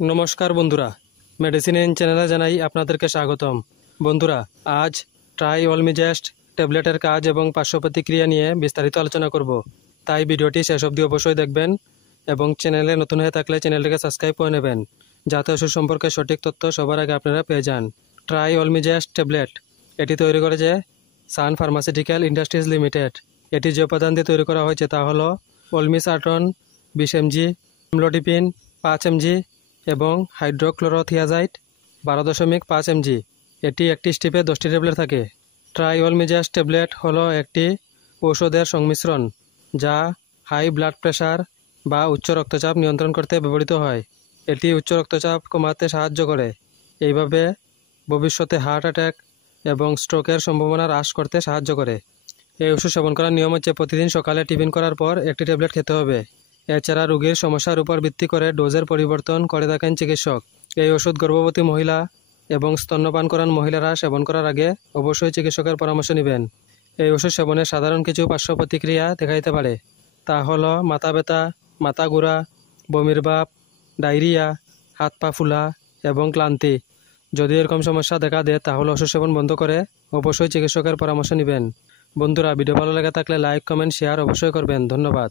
নমস্কার বন্ধুরা, medicine in চ্যানেলে জানাই আপনাদেরকে স্বাগতম। বন্ধুরা, আজ ট্রাই অলমিজেস্ট ট্যাবলেটের কাজ এবং পার্শ্ব প্রতিক্রিয়া নিয়ে বিস্তারিত আলোচনা করব। তাই ভিডিওটি শেষ অবধি অবশ্যই দেখবেন এবং চ্যানেলে নতুন হয়ে থাকলে চ্যানেলটিকে সাবস্ক্রাইব করে নেবেন, যাতে ওষুধ সম্পর্কে সঠিক তথ্য সবার আগে আপনারা পেয়ে যান। ট্রাই অলমিজেস্ট ট্যাবলেট এটি তৈরি করেছে সান ফার্মাসিউটিক্যাল ইন্ডাস্ট্রিজ লিমিটেড। এটি যে উপাদান দিয়ে তৈরি করা হয়েছে তা হলো অলমিসার্টন 20 mg, আমলোডিপিন 5 mg এবং হাইড্রোক্লোরোথিয়াজাইড 12.5 mg। এটি একটি স্টিপে 10টি ট্যাবলেট থাকে। ট্রাই অলমিজেস্ট ট্যাবলেট হলো একটি ঔষধের সংমিশ্রণ যা হাই ব্লাড প্রেশার বা উচ্চ রক্তচাপ নিয়ন্ত্রণ করতে ব্যবহৃত হয়। এটি উচ্চ রক্তচাপ কমাতে সাহায্য করে। এইভাবে ভবিষ্যতে হার্ট অ্যাটাক এবং স্ট্রোকের সম্ভাবনা হ্রাস করতে সাহায্য করে। এই ওষুধ সেবন করার নিয়ম হচ্ছে প্রতিদিন সকালে টিফিন করার পর একটি ট্যাবলেট খেতে হবে। এছাড়া রোগীর সমস্যার উপর ভিত্তি করে ডোজের পরিবর্তন করে থাকেন চিকিৎসক। এই ওষুধ গর্ভবতী মহিলা এবং স্তন্যপান করান মহিলারা সেবন করার আগে অবশ্যই চিকিৎসকের পরামর্শ নেবেন। এই ওষুধ সেবনের সাধারণ কিছু পার্শ্ব প্রতিক্রিয়া দেখা দিতে পারে। তা হলো মাথা ব্যথা, মাথা ঘোরা, বমির ভাব, ডায়রিয়া, হাত পা ফুলা এবং ক্লান্তি। যদি এরকম সমস্যা দেখা দেয় তাহলে ওষুধ সেবন বন্ধ করে অবশ্যই চিকিৎসকের পরামর্শ নেবেন। বন্ধুরা, ভিডিও ভালো লেগে থাকলে লাইক, কমেন্ট, শেয়ার অবশ্যই করবেন। ধন্যবাদ।